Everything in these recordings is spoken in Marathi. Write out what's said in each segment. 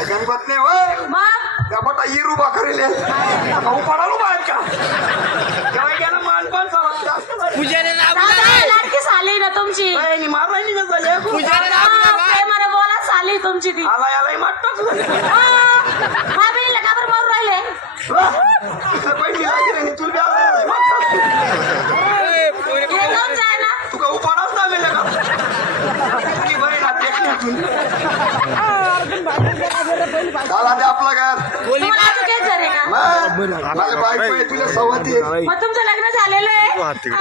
काय गणपत नाही होय? मग? त्या बटा इरू बा करेल. आता उपाडालो बाहेर का? तेव्हा गेला मानपान चालत जास्त नाही. पूजाने लागू दादा नाही लाडकी साली ना तुमची. बाई, नि मारलाय नि का झाले पूजाने लागू हा, नाही प्रेमाने बोला साली तुमची ती. आला याला माटच हा. बहिणीला का बरं मारून राहिले? पहिली लागेल आणि तुला बी आला याला माटच हे जाऊन जाय ना तू का उपाडाच ना मेले का की बहीण देखण्यातून झाला ते आपला घर. कोणी तुम्हाला अजून काय झाले का? मला बायको आहे तुला सवती आहे. मग तुमचं लग्न झालेलं आहे? आ,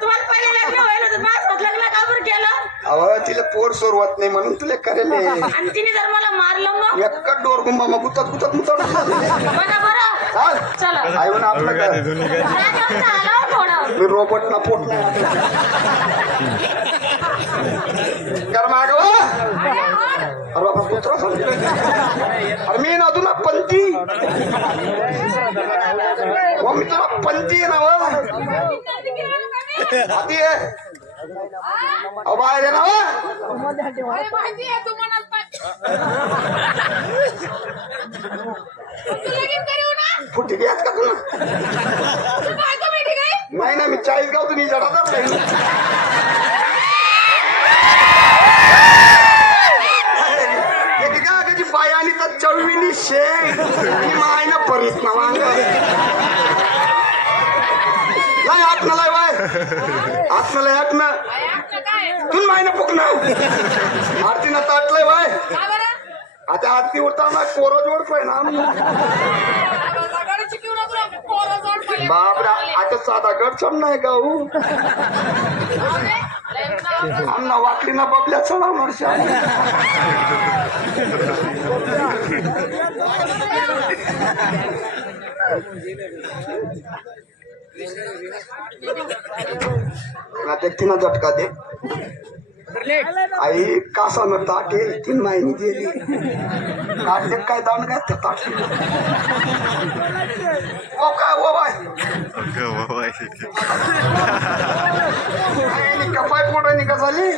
तुम्हाला पहिले लग्न व्हायला होतं माझ्यासोबत लग्न का बरं केलं अहो तिला पोर सोरवत नाही म्हणून तुला करेल. हे. आणि तिने जर मला मारलं मग? एकच डोर गुंबा मग गुतत गुतत मुतत बघा बरं. चाल. चला आई म्हणून आपलं झालं हो मी रोबोट ना पोट. कर माग अरे बाबा कुत्रा. अरे मी ना तुला पंथी हो मी तुला पंथी आहे ना आहे. बाहेर आहे ना. माहिती आहे तू? का तुला भेटी काय नाही ना मी चाळीस गाव तुम्ही जडा कधी पाय आणि तर चळविनी शेंग आणि माय ना परीत ना वांग नाही ना लाय वाय हात ना लय हात ना. काय आमचं काय तू माय ना पुकणं आरती ना ताटलंय बरं आता आरती उरताना कोरो जोडतोय ना. बापरा आता साधा गड चढ नाही गाऊ. लग्न अण्णा वाकली ना बबल्या चढवणार शाळा ना ते तिनं झटका दे. आई कासा न ताटे तीन महिने गेली ताटे काय दांड काय ते ताटे. ओ काय ओ बाय. निका पाय पोटा निका झाली.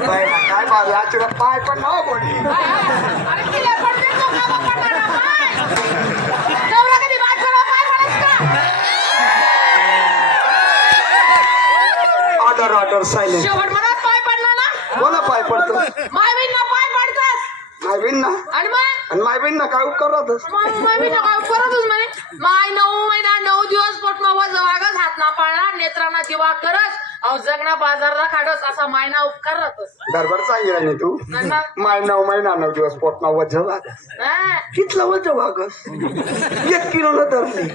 काय काय बाबा आजच्या पाय पण नाव कोणी सायलेंट शेवट मला पाय पडला ना? कोणा पाय पडतो? माय बहिणीला पाय पडतात माय बहीण ना आणि मग? आणि माय बहीण ना काय उपकार राहतस? माय माय बहिणीला काय परतच म्हणे? माय नऊ महिना ना पाळणार नेत्रांना दिवा करस. अहो जगना बाजारला काढस असा मायना उपकार राहतस. गडबड सांगेल नाही तू? आणि मग? माय नऊ महिना नऊ दिवस पोटना वज वागस. हा. कितलं वज वागस? एक किलो न धरली.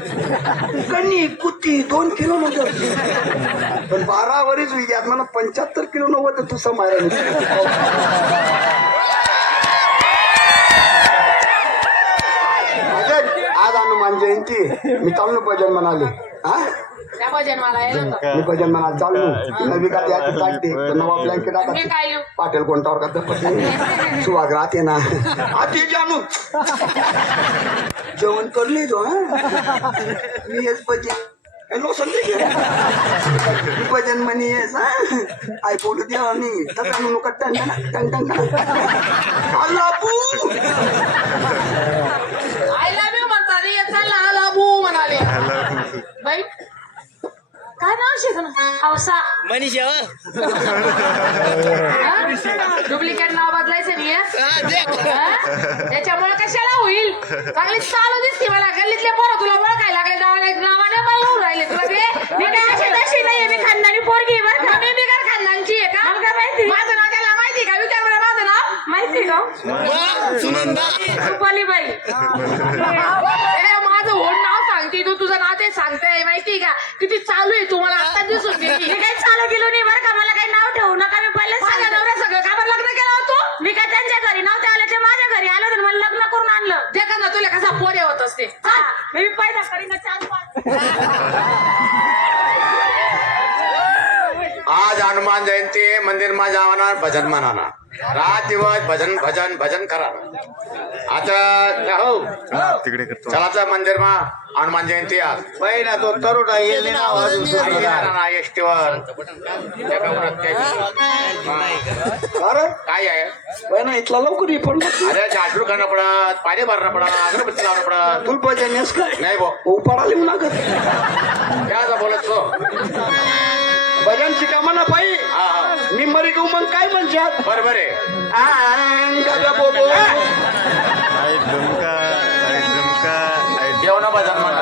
कणी कुत्ती दोन किलो न धरली. पण बारा वरीच विद्यात मला पंच्याहत्तर किलो न वज तू समायला आज हनुमान जयंती. मी चाललो भजन म्हणाले. हा? भजन. मी म्हणाल चालू नवी का चालते. तर नवा ब्लँकेट मी आता काय लिहू पाटील कोणतावर का दपत सुहाग राहते ना. आधी जानू जेवण करली तो हा? मी हेच भजन हॅलो संदेश मी भजन म्हणी येस आय बोलू द्या आणि तसा म्हणू का टन टन टन टन अल्लापू नाव मनीषा डुप्लिकेट नाव बदलायचं हं? हा, देख. हं? त्याच्यामुळे कशाला होईल? चांगली चालू दिसते मला. गल्लीतले पोरं तुला ओळखायला लागले. नावाने नावाने मला होऊन राहिले तुला ते मी काय अशी तशी नाहीये मी खानदानी पोरगी आहे बरं का? मी बिगर खानदानची आहे का? मला काय माहिती? माझं नाव त्याला माहिती का? विचार बरं माझं नाव. माहिती का? हो? मग सुनंदा रुपाली बाई ए, माझं होण नाव सांगते तू तुझं नाव ते सांगते माहिती का? किती चालू आहे तुम्हाला आता दिसून मी काही चालू गेलो नाही बरं का मला काही नाव ठेवू नका मी पहिले माझ्या नवऱ्या सगळं का बरं लग्न केलं होतं मी काय त्यांच्या घरी नव्हते आले ते माझ्या घरी आले होते मला लग्न करून आणलं. जे का ना तुला कसा पोरे होत असते. हा, मी पैदा करीन चार पाच. हनुमान जयंती मंदिरमा जावाना भजन म्हणाना रात दिवस भजन भजन भजन करा आता हो. तिकडे करतो. चलाचा मंदिरमा हनुमान जयंती आज. पहिला तो तरुण एसटीवर. अरे काय आहे? बाई ना इथला लवकर ये पण अरे झाडू करणं पडत पाणी भरणं पडत अगरबत्ती लावणं पडत. तुला भजन नाही भाऊ उपाडा लिहू नका काय बोलत तो भजन शिका म्हणा बाई. हा हा मी मरी गऊ मग काय म्हणशात? बरोबर आहे. जेवण भजन म्हणा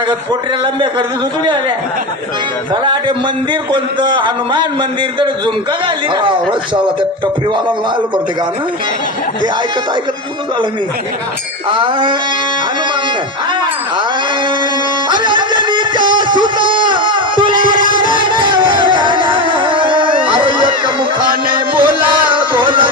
नगर पोटऱ्या लंब्या करत होतो आल्या चला ते मंदिर कोणतं? हनुमान मंदिर तर झुमका घाली ना आवडत चाला त्या टपरीवाला लाल पडते गाणं ते ऐकत ऐकत पूर्ण झालं मी. आ, हनुमान. ना. आ, अरे अंजनीच्या सुता तुला अरे एक मुखाने बोला बोला.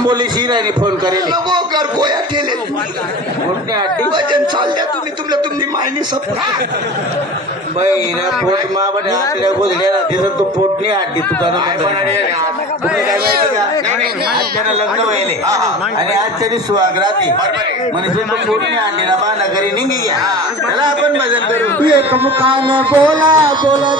गेले आम आंबोली शिराने फोन करेल. नको कर गोया केले वजन चालल्या तुम्ही तुमल्या तुमची मायनी सप पोट माबडे तुझा लग्न व्हायले. आणि आज त्याने सुहागरात आहे. म्हणे तू तो पोटणे आणली ना बाना घरी निघी घ्या. त्याला आपण भजन करू. एक मुखाने बोला बोला